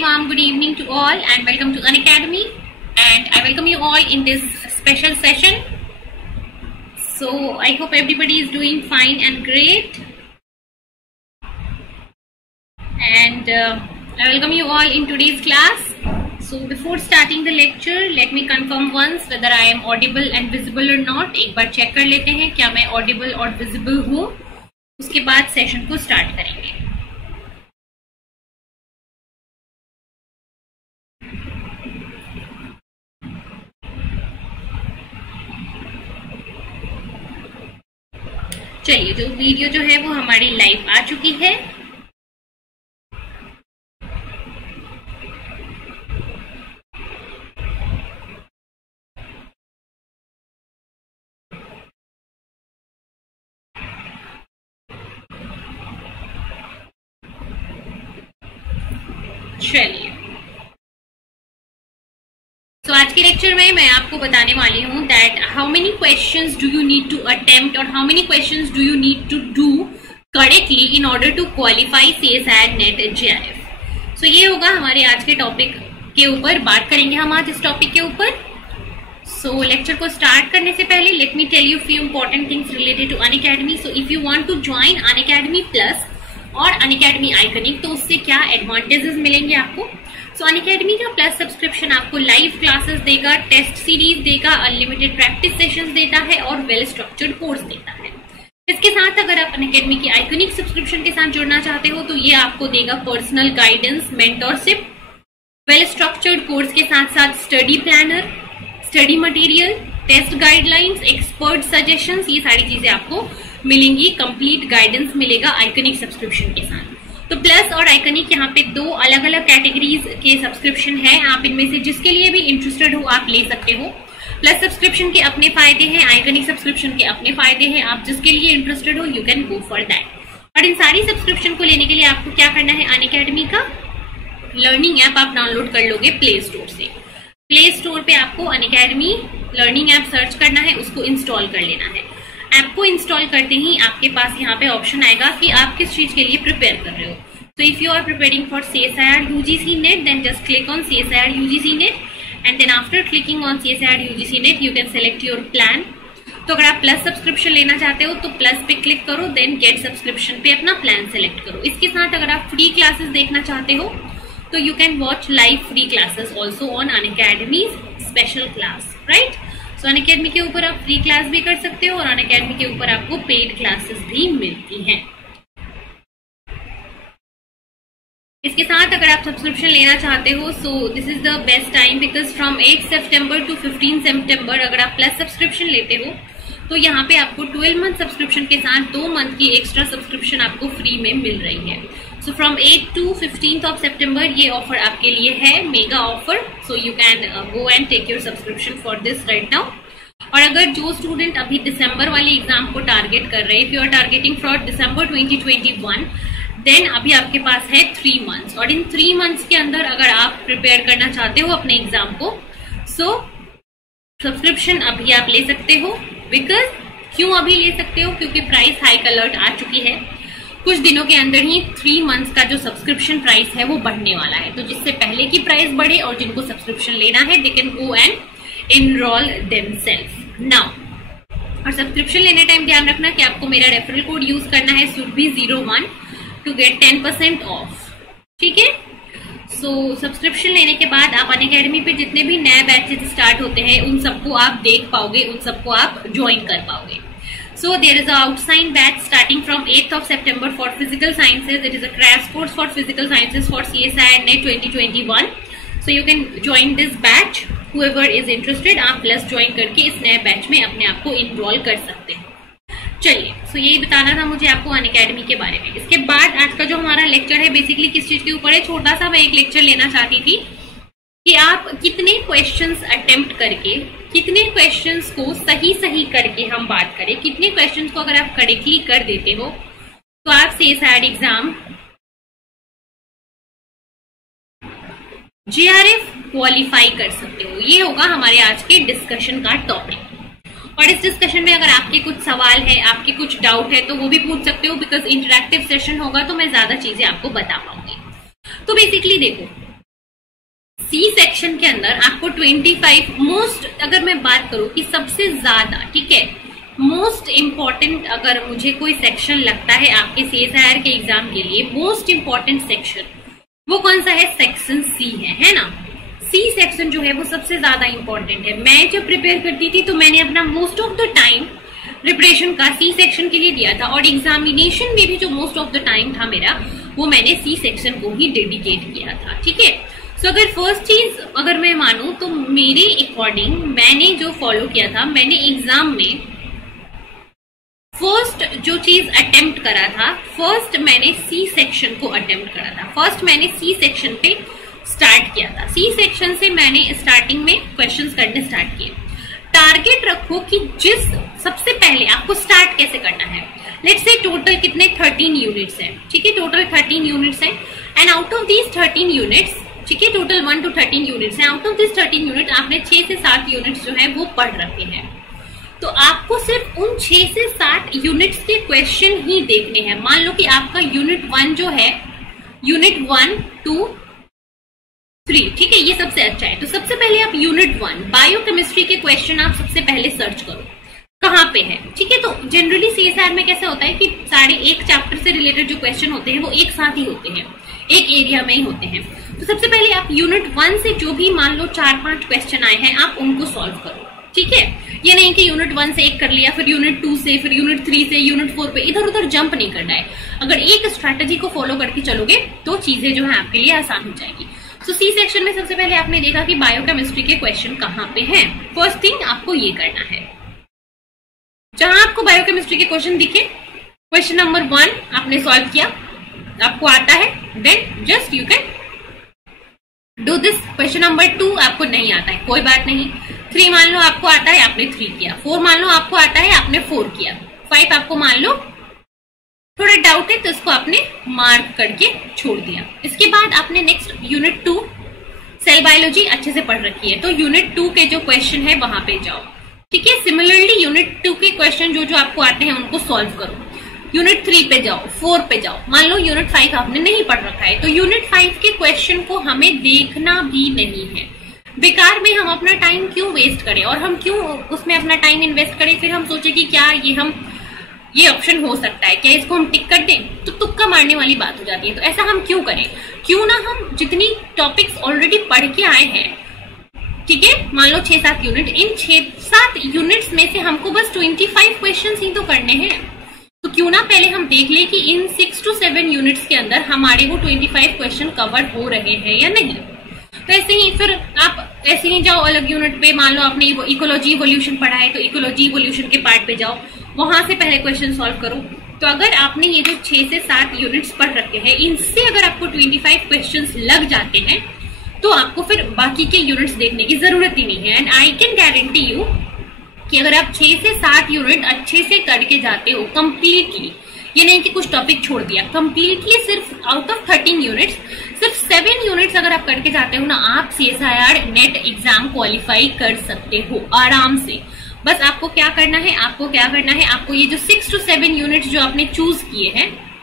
Good evening to all and welcome to Unacademy, and I welcome you all in this special session. So I hope everybody is doing fine and great, and I welcome you all in today's class. So before starting the lecture, let me confirm once whether I am audible and visible or not. एक बार check कर लेते हैं क्या मैं audible और visible हूँ, उसके बाद सेशन को स्टार्ट करेंगे. चलिए, जो वीडियो जो है वो हमारी लाइव आ चुकी है. चलिए, तो आज के लेक्चर में मैं आपको बताने वाली हूँ that how many questions do you need to attempt और how many questions do you need to do correctly in order to qualify CSIR NET JRF. So ये होगा हमारे आज के टॉपिक के ऊपर, बात करेंगे हम आज इस टॉपिक के ऊपर. सो लेक्चर को स्टार्ट करने से पहले let me tell you few important things related to Unacademy. So if you want to join Unacademy plus और अनअकैडमी आइकनिक, तो उससे क्या एडवांटेजेस मिलेंगे आपको. सो अनअकैडमी का प्लस सब्सक्रिप्शन आपको लाइव क्लासेस देगा, टेस्ट सीरीज देगा, अनलिमिटेड प्रैक्टिस सेशंस देता है और वेल स्ट्रक्चर्ड कोर्स देता है. इसके साथ अगर आप अनअकैडमी की आइकनिक सब्सक्रिप्शन के साथ जुड़ना चाहते हो तो ये आपको देगा personal guidance, mentorship, well structured course के साथ साथ study planner, study material, test guidelines, expert suggestions, ये सारी चीजें आपको मिलेंगी. कंप्लीट गाइडेंस मिलेगा आइकनिक सब्सक्रिप्शन के साथ. तो प्लस और आइकनिक यहाँ पे दो अलग अलग कैटेगरीज के सब्सक्रिप्शन है. आप इनमें से जिसके लिए भी इंटरेस्टेड हो आप ले सकते हो. प्लस सब्सक्रिप्शन के अपने फायदे हैं, आइकनिक सब्सक्रिप्शन के अपने फायदे हैं. आप जिसके लिए इंटरेस्टेड हो you can go for that. और इन सारी सब्सक्रिप्शन को लेने के लिए आपको क्या करना है, अनअकैडमी का लर्निंग ऐप आप डाउनलोड कर लोगे प्ले स्टोर से. प्ले स्टोर पे आपको अनअकैडमी लर्निंग ऐप सर्च करना है, उसको इंस्टॉल कर लेना है. ऐप को इंस्टॉल करते ही आपके पास यहाँ पे ऑप्शन आएगा कि आप किस चीज के लिए प्रिपेयर कर रहे हो. तो if you are preparing for CSIR UGC NET, then just click on CSIR UGC NET, and then after clicking on CSIR UGC NET you can select your plan. तो अगर आप प्लस सब्सक्रिप्शन लेना चाहते हो तो प्लस पे click करो, then get subscription पे अपना प्लान सेलेक्ट करो. इसके साथ अगर आप फ्री क्लासेस देखना चाहते हो तो you can watch live free classes also on Unacademy special class, right. So Unacademy के ऊपर आप फ्री क्लास भी कर सकते हो और अनअकैडमी के ऊपर आपको पेड क्लासेस भी मिलती हैं. इसके साथ अगर आप सब्सक्रिप्शन लेना चाहते हो so this is the best time, because from 8 सितंबर टू 15 सितंबर अगर आप प्लस सब्सक्रिप्शन लेते हो तो यहाँ पे आपको 12 मंथ सब्सक्रिप्शन के साथ 2 मंथ की एक्स्ट्रा सब्सक्रिप्शन आपको फ्री में मिल रही है. सो फ्रॉम 8 टू 15 ऑफ सितंबर ये ऑफर आपके लिए है, mega offer. So you can go and take your subscription for this right now. और अगर जो स्टूडेंट अभी दिसंबर वाले एग्जाम को टारगेट कर रहे हैं, if you are targeting for दिसंबर 2021, देन अभी आपके पास है 3 मंथ्स. और इन 3 मंथ्स के अंदर अगर आप प्रिपेयर करना चाहते हो अपने एग्जाम को, सो सब्सक्रिप्शन अभी आप ले सकते हो. बिकॉज क्यों अभी ले सकते हो, क्योंकि प्राइस हाइक अलर्ट आ चुकी है. कुछ दिनों के अंदर ही 3 मंथ्स का जो सब्सक्रिप्शन प्राइस है वो बढ़ने वाला है. तो जिससे पहले की प्राइस बढ़े और जिनको सब्सक्रिप्शन लेना है they can go and enroll themselves now. और सब्सक्रिप्शन लेने टाइम ध्यान रखना कि आपको मेरा रेफरल कोड यूज करना है SURBHI01 टू गेट 10% ऑफ, ठीक है. सो सब्सक्रिप्शन लेने के बाद आप अनअकैडमी पे जितने भी नए बैचेस स्टार्ट होते हैं उन सबको आप देख पाओगे, उन सबको आप ज्वाइन कर पाओगे. So there is a outside batch starting from 8th of September for physical sciences. It is a crash course for physical sciences for CSIR NET 2021. So you can join this batch. Whoever is interested, आप plus join करके इस नए batch में अपने आप को enrol कर सकते हैं. चलिए, सो यही बताना था मुझे आपको अनअकैडमी के बारे में. इसके बाद आज का जो हमारा लेक्चर है बेसिकली किस चीज के ऊपर है, छोटा सा मैं एक लेक्चर लेना चाहती थी कि आप कितने क्वेश्चंस अटेम्प्ट करके, कितने क्वेश्चंस को सही सही करके हम बात करें, कितने क्वेश्चंस को अगर आप करेक्टली कर देते हो तो आप CSIR एग्जाम JRF क्वालिफाई कर सकते हो. ये होगा हमारे आज के डिस्कशन का टॉपिक. और इस डिस्कशन में अगर आपके कुछ सवाल है, आपके कुछ डाउट है तो वो भी पूछ सकते हो, बिकॉज इंटरैक्टिव सेशन होगा तो मैं ज्यादा चीजें आपको बता पाऊंगी. तो बेसिकली देखो, सी सेक्शन के अंदर आपको 25 मोस्ट, अगर मैं बात करूं कि सबसे ज्यादा, ठीक है, मोस्ट इम्पॉर्टेंट अगर मुझे कोई सेक्शन लगता है आपके सीएसआईआर के एग्जाम के लिए, मोस्ट इम्पॉर्टेंट सेक्शन वो कौन सा है? सेक्शन सी है ना। सी सेक्शन जो है वो सबसे ज्यादा इंपॉर्टेंट है। मैं जब प्रिपेयर करती थी तो मैंने अपना most of the time preparation का सी सेक्शन के लिए दिया था, और एग्जामिनेशन में भी जो मोस्ट ऑफ द टाइम था मेरा, वो मैंने सी सेक्शन को ही डेडिकेट किया था, ठीक है। सो अगर फर्स्ट चीज अगर मैं मानूं तो मेरे अकॉर्डिंग मैंने जो फॉलो किया था, मैंने एग्जाम में फर्स्ट जो चीज अटेम्प्ट करा था, फर्स्ट मैंने सी सेक्शन को अटेम्प्ट करा था। फर्स्ट मैंने सी सेक्शन पे स्टार्ट किया था। सी सेक्शन से मैंने स्टार्टिंग में क्वेश्चंस करने स्टार्ट किए। टारगेट रखो कि जिस सबसे पहले आपको स्टार्ट कैसे करना है। लेट्स से टोटल कितने 13 यूनिट्स हैं, ठीक है, टोटल 13 यूनिट्स हैं, and out of these 13 units, ठीक है, टोटल 1 to 13 यूनिट्स हैं। आउट ऑफ दिस 13 यूनिट आपने 6 से 7 यूनिट्स जो है वो पढ़ रखे हैं, तो आपको सिर्फ उन 6 से 7 यूनिट्स के क्वेश्चन ही देखने हैं। मान लो कि आपका यूनिट 1 जो है, यूनिट 1, 2, 3, ठीक है, ये सबसे अच्छा है। तो सबसे पहले आप यूनिट 1 बायोकेमिस्ट्री के क्वेश्चन आप सबसे पहले सर्च करो कहाँ पे है, ठीक है। तो जनरली सीएसआईआर में कैसे होता है कि सारे एक चैप्टर से रिलेटेड जो क्वेश्चन होते हैं वो एक साथ ही होते हैं, एक एरिया में ही होते हैं। तो सबसे पहले आप यूनिट 1 से जो भी मान लो 4-5 क्वेश्चन आए हैं आप उनको सॉल्व करो, ठीक है। ये नहीं कि यूनिट 1 से एक कर लिया, फिर यूनिट 2 से, फिर यूनिट 3 से, यूनिट 4 पे इधर उधर जंप नहीं करना है। अगर एक स्ट्रैटेजी को फॉलो करके चलोगे तो चीजें जो है आपके लिए आसान हो जाएगी। तो सी सेक्शन में सबसे पहले आपने देखा कि बायोकेमिस्ट्री के क्वेश्चन कहाँ पे हैं। फर्स्ट थिंग आपको ये करना है, जहां आपको बायोकेमिस्ट्री के क्वेश्चन दिखे, क्वेश्चन नंबर 1 आपने सॉल्व किया, आपको आता है, then just you can do this. Question number 2 आपको नहीं आता है, कोई बात नहीं। 3 मान लो आपको आता है, आपने 3 किया। 4 मान लो आपको आता है, आपने 4 किया। 5 आपको मान लो थोड़ा डाउट है तो इसको आपने मार्क करके छोड़ दिया। इसके बाद आपने नेक्स्ट यूनिट 2 सेल बायोलॉजी अच्छे से पढ़ रखी है, तो यूनिट 2 के जो क्वेश्चन है वहां पे जाओ, ठीक है। सिमिलरली यूनिट 2 के क्वेश्चन जो जो आपको आते हैं उनको सॉल्व करो। यूनिट 3 पे जाओ, 4 पे जाओ। मान लो यूनिट 5 आपने नहीं पढ़ रखा है, तो यूनिट 5 के क्वेश्चन को हमें देखना भी नहीं है। बेकार में हम अपना टाइम क्यों वेस्ट करें, और हम क्यों उसमें अपना टाइम इन्वेस्ट करें, फिर हम सोचे कि क्या ये ऑप्शन हो सकता है, क्या इसको हम टिक कर दें, तो तुक्का मारने वाली बात हो जाती है। तो ऐसा हम क्यों करें? क्यों ना हम जितनी टॉपिक्स ऑलरेडी पढ़ के आए हैं, ठीक है, मान लो 6-7 यूनिट, इन 6-7 यूनिट्स में से हमको बस 25 क्वेश्चन ही तो करने हैं। तो क्यों ना पहले हम देख ले कि इन 6 to 7 यूनिट्स के अंदर हमारे वो 25 क्वेश्चन कवर हो रहे हैं या नहीं। तो ऐसे ही फिर आप ऐसे ही जाओ अलग यूनिट पे, मान लो आपने इकोलॉजी इवोल्यूशन पढ़ा है तो इकोलॉजी इवोल्यूशन के पार्ट पे जाओ, वहां से पहले क्वेश्चन सॉल्व करो। तो अगर आपने ये जो 6 से 7 यूनिट्स पढ़ रखे हैं, इनसे अगर आपको 25 क्वेश्चंस लग जाते हैं तो आपको फिर बाकी के यूनिट्स देखने की जरूरत ही नहीं है। And I can guarantee you कि अगर आप 6 से 7 यूनिट अच्छे से करके जाते हो कंप्लीटली, ये नहीं कि कुछ टॉपिक छोड़ दिया, कंप्लीटली सिर्फ आउट ऑफ 13 यूनिट्स सिर्फ 7 यूनिट्स अगर आप करके जाते हो ना, आप सीएसआईआर नेट एग्जाम क्वालिफाई कर सकते हो आराम से। बस आपको क्या करना है, आपको ये जो 6 to 7 यूनिट्स जो आपने चूज किए हैं,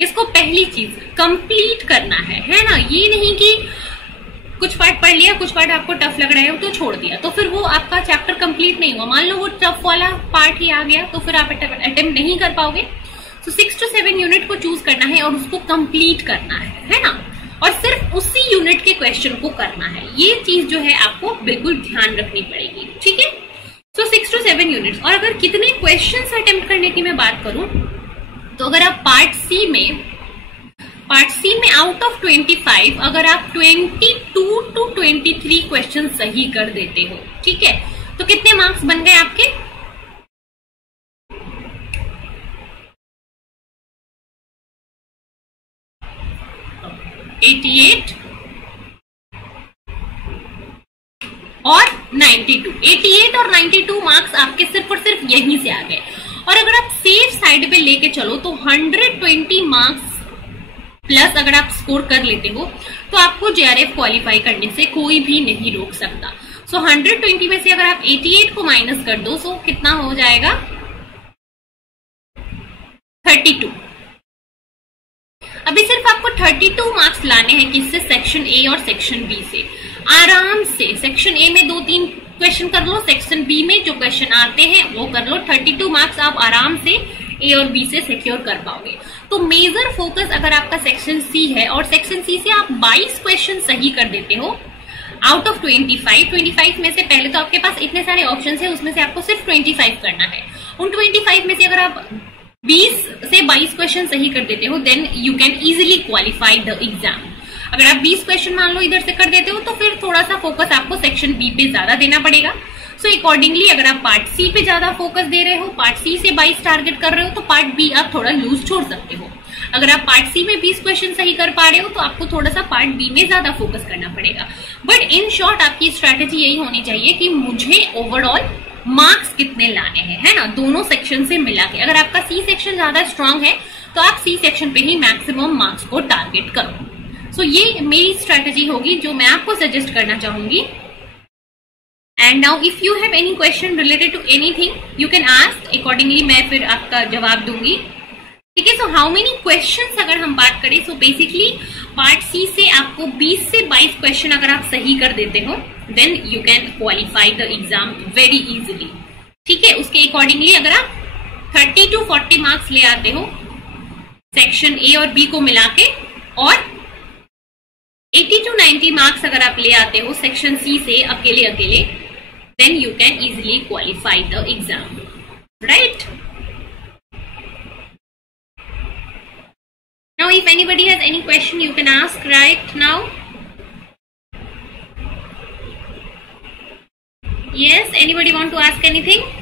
इसको पहली चीज कंप्लीट करना है ना। ये नहीं कि कुछ पार्ट पढ़ लिया, कुछ पार्ट आपको टफ लग रहा है तो छोड़ दिया, तो फिर वो आपका चैप्टर कंप्लीट नहीं हुआ। मान लो वो टफ वाला पार्ट ही आ गया तो फिर आप अटेम्प्ट नहीं कर पाओगे। तो 6 to 7 यूनिट को चूज करना है और उसको कंप्लीट करना है ना, और सिर्फ उसी यूनिट के क्वेश्चन को करना है। ये चीज जो है आपको बिल्कुल ध्यान रखनी पड़ेगी, ठीक है। तो 6 to 7 यूनिट्स। और अगर कितने क्वेश्चंस अटेम्प्ट करने की मैं बात करूं, तो अगर आप पार्ट सी में आउट ऑफ 25 अगर आप 22 to 23 क्वेश्चन सही कर देते हो, ठीक है, तो कितने मार्क्स बन गए आपके? 88 और 92। 88 और 92 मार्क्स आपके सिर्फ और सिर्फ यहीं से आ गए। और अगर आप सेफ साइड पे लेके चलो तो 120 मार्क्स प्लस अगर आप स्कोर कर लेते हो तो आपको जेआरएफ क्वालिफाई करने से कोई भी नहीं रोक सकता। सो 120 में से अगर आप 88 को माइनस कर दो, सो कितना हो जाएगा? 32। अभी सिर्फ आपको 32 मार्क्स लाने हैं किससे, सेक्शन ए और सेक्शन बी से। आराम से सेक्शन ए में 2-3 क्वेश्चन कर लो, सेक्शन बी में जो क्वेश्चन आते हैं वो कर लो। 32 मार्क्स आप आराम से ए और बी से सिक्योर कर पाओगे। तो मेजर फोकस अगर आपका सेक्शन सी है और सेक्शन सी से आप 22 क्वेश्चन सही कर देते हो आउट ऑफ 25 में से, पहले तो आपके पास इतने सारे ऑप्शन है, उसमें से आपको सिर्फ 25 करना है। उन 25 में से अगर आप 20 से 22 क्वेश्चन सही कर देते हो then you can easily qualify the exam. अगर आप 20 क्वेश्चन मान लो इधर से कर देते हो तो फिर थोड़ा सा फोकस आपको सेक्शन बी पे ज्यादा देना पड़ेगा। सो अकॉर्डिंगली अगर आप पार्ट सी पे ज्यादा फोकस दे रहे हो, पार्ट सी से 22 टारगेट कर रहे हो, तो पार्ट बी आप थोड़ा लूज छोड़ सकते हो। अगर आप पार्ट सी में 20 क्वेश्चन सही कर पा रहे हो तो आपको थोड़ा सा पार्ट बी में ज्यादा फोकस करना पड़ेगा। बट इन शॉर्ट आपकी स्ट्रैटेजी यही होनी चाहिए कि मुझे ओवरऑल मार्क्स कितने लाने हैं, है ना, दोनों सेक्शन से मिला के। अगर आपका सी सेक्शन ज्यादा स्ट्रांग है तो आप सी सेक्शन पे ही मैक्सिमम मार्क्स को टारगेट करो। सो ये मेरी स्ट्रैटेजी होगी जो मैं आपको सजेस्ट करना चाहूंगी। And now if you have any question related to anything you can ask, accordingly मैं फिर आपका जवाब दूंगी। ठीक है, सो हाउ मेनी क्वेश्चंस अगर हम बात करें, सो बेसिकली पार्ट सी से आपको 20 से 22 क्वेश्चन अगर आप सही कर देते हो then you can qualify the exam very easily. ठीक है, उसके अकॉर्डिंगली अगर आप 30 to 40 मार्क्स ले आते हो सेक्शन ए और बी को मिला के, और 80 to 90 मार्क्स अगर आप ले आते हो सेक्शन सी से अकेले अकेले, then you can easily qualify the exam, right. Now if anybody has any question you can ask right now. Yes, anybody want to ask anything?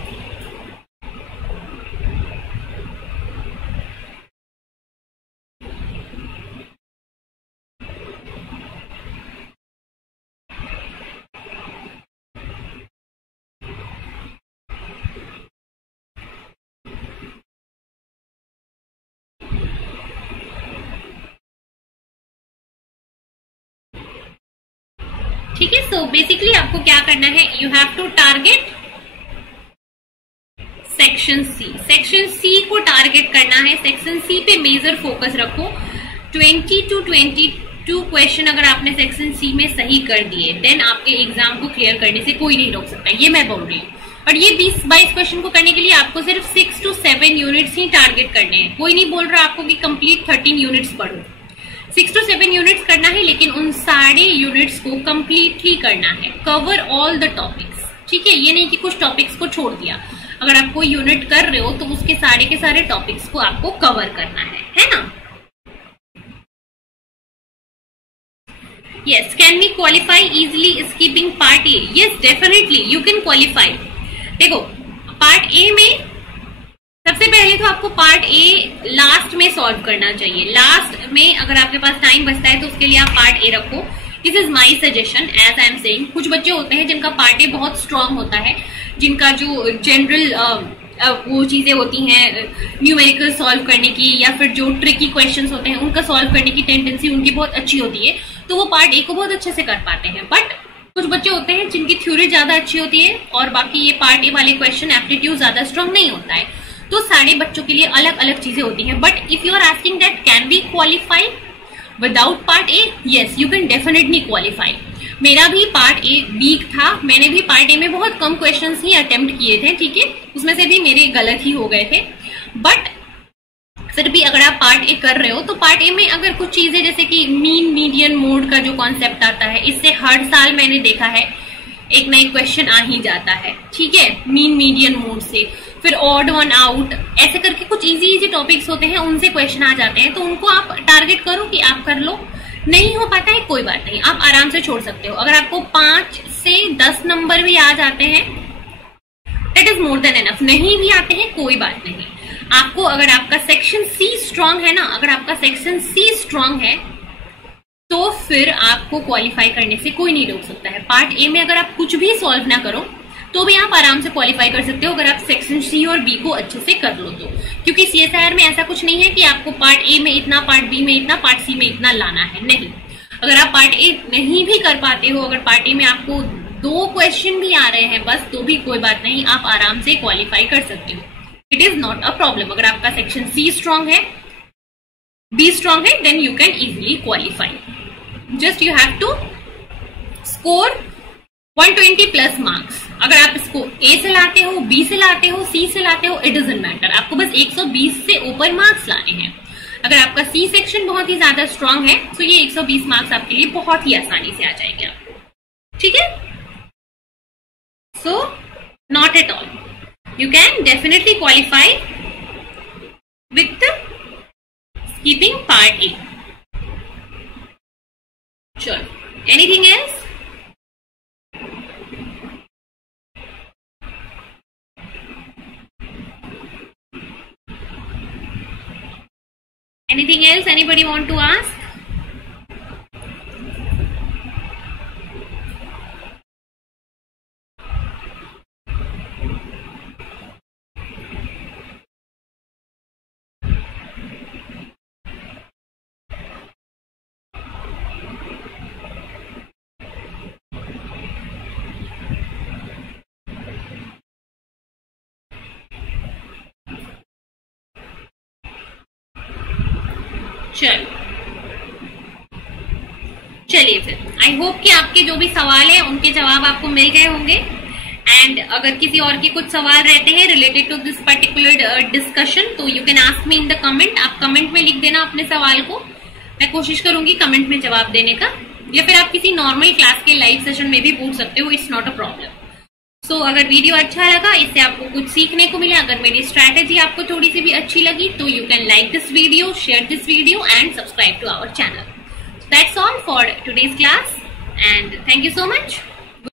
ठीक है, सो बेसिकली आपको क्या करना है, you have to target section C. Section C को target करना है, section C पे मेजर फोकस रखो। 20 to 22 क्वेश्चन अगर आपने सेक्शन सी में सही कर दिए देन आपके एग्जाम को क्लियर करने से कोई नहीं रोक सकता, ये मैं बोल रही हूँ। और ये 20-22 क्वेश्चन को करने के लिए आपको सिर्फ 6 to 7 यूनिट्स ही टारगेट करने हैं। कोई नहीं बोल रहा आपको कि कंप्लीट 13 यूनिट्स पढ़ो, 6 to 7 यूनिट्स करना है, लेकिन उन सारे यूनिट्स को कंप्लीटली करना है, कवर ऑल द टॉपिक्स। ठीक है, ये नहीं कि कुछ टॉपिक्स को छोड़ दिया। अगर आप कोई यूनिट कर रहे हो तो उसके सारे के सारे टॉपिक्स को आपको कवर करना है ना। Yes, can we qualify easily skipping part A? Yes, definitely you can qualify. देखो, पार्ट ए में सबसे पहले तो आपको पार्ट ए लास्ट में सॉल्व करना चाहिए। लास्ट में अगर आपके पास टाइम बचता है तो उसके लिए आप पार्ट ए रखो। This is my suggestion, as I am saying. कुछ बच्चे होते हैं जिनका पार्ट ए बहुत स्ट्रांग होता है, जिनका जो जनरल वो चीजें होती हैं न्यूमेरिकल सॉल्व करने की, या फिर जो ट्रिकी क्वेश्चंस होते हैं उनका सॉल्व करने की टेंडेंसी उनकी बहुत अच्छी होती है, तो वो पार्ट ए को बहुत अच्छे से कर पाते हैं। बट कुछ बच्चे होते हैं जिनकी थ्योरी ज्यादा अच्छी होती है और बाकी ये पार्ट ए वाले क्वेश्चन एप्टीट्यूड ज्यादा स्ट्रांग नहीं होता है। तो सारे बच्चों के लिए अलग अलग चीजें होती हैं। But if you are asking that can be qualify without part A, yes you can definitely qualify. मेरा भी पार्ट ए वीक था, मैंने भी पार्ट ए में बहुत कम क्वेश्चंस ही अटेम्प्ट किए थे। ठीक है, उसमें से भी मेरे गलत ही हो गए थे। बट फिर भी अगर आप पार्ट ए कर रहे हो तो पार्ट ए में अगर कुछ चीजें जैसे कि मीन मीडियन मोड का जो कॉन्सेप्ट आता है, इससे हर साल मैंने देखा है एक नई क्वेश्चन आ ही जाता है। ठीक है, मीन मीडियन मोड से, फिर ऑड वन आउट, ऐसे करके कुछ इजी टॉपिक्स होते हैं उनसे क्वेश्चन आ जाते हैं। तो उनको आप टारगेट करो कि आप कर लो। नहीं हो पाता है कोई बात नहीं, आप आराम से छोड़ सकते हो। अगर आपको 5 से 10 नंबर भी आ जाते हैं that is more than enough. नहीं भी आते हैं कोई बात नहीं। आपको अगर आपका सेक्शन सी स्ट्रांग है ना, अगर आपका सेक्शन सी स्ट्रांग है तो फिर आपको क्वालिफाई करने से कोई नहीं रोक सकता है। पार्ट ए में अगर आप कुछ भी सॉल्व ना करो तो भी आप आराम से क्वालिफाई कर सकते हो अगर आप सेक्शन सी और बी को अच्छे से कर लो तो। क्योंकि सीएसआईआर में ऐसा कुछ नहीं है कि आपको पार्ट ए में इतना, पार्ट बी में इतना, पार्ट सी में इतना लाना है, नहीं। अगर आप पार्ट ए नहीं भी कर पाते हो, अगर पार्ट ए में आपको 2 क्वेश्चन भी आ रहे हैं बस, तो भी कोई बात नहीं, आप आराम से क्वालिफाई कर सकते हो। It is not a problem. अगर आपका सेक्शन सी स्ट्रांग है बी स्ट्रॉन्ग है, then you can easily qualify. Just you have to score 120 plus marks. अगर आप इसको ए से लाते हो, बी से लाते हो, सी से लाते हो, इट डजंट मैटर. आपको बस 120 से ऊपर मार्क्स लाने हैं. अगर आपका सी सेक्शन बहुत ही ज्यादा स्ट्रांग है तो ये 120 मार्क्स आपके लिए बहुत ही आसानी से आ जाएंगे आपको. ठीक है. So not at all, you can definitely qualify with keeping part A. चलो, anything else? Anything else anybody want to ask? चलिए फिर, आई होप कि आपके जो भी सवाल है उनके जवाब आपको मिल गए होंगे. एंड अगर किसी और के कुछ सवाल रहते हैं related to this particular discussion तो you can ask me in the comment. आप कमेंट में लिख देना अपने सवाल को, मैं कोशिश करूंगी कमेंट में जवाब देने का. या फिर आप किसी नॉर्मल क्लास के लाइव सेशन में भी पूछ सकते हो, इट्स नॉट अ प्रॉब्लम. सो अगर वीडियो अच्छा लगा, इससे आपको कुछ सीखने को मिला, अगर मेरी स्ट्रैटेजी आपको थोड़ी सी भी अच्छी लगी तो you can like this video, share this video and subscribe to our channel. That's all for today's class and thank you so much.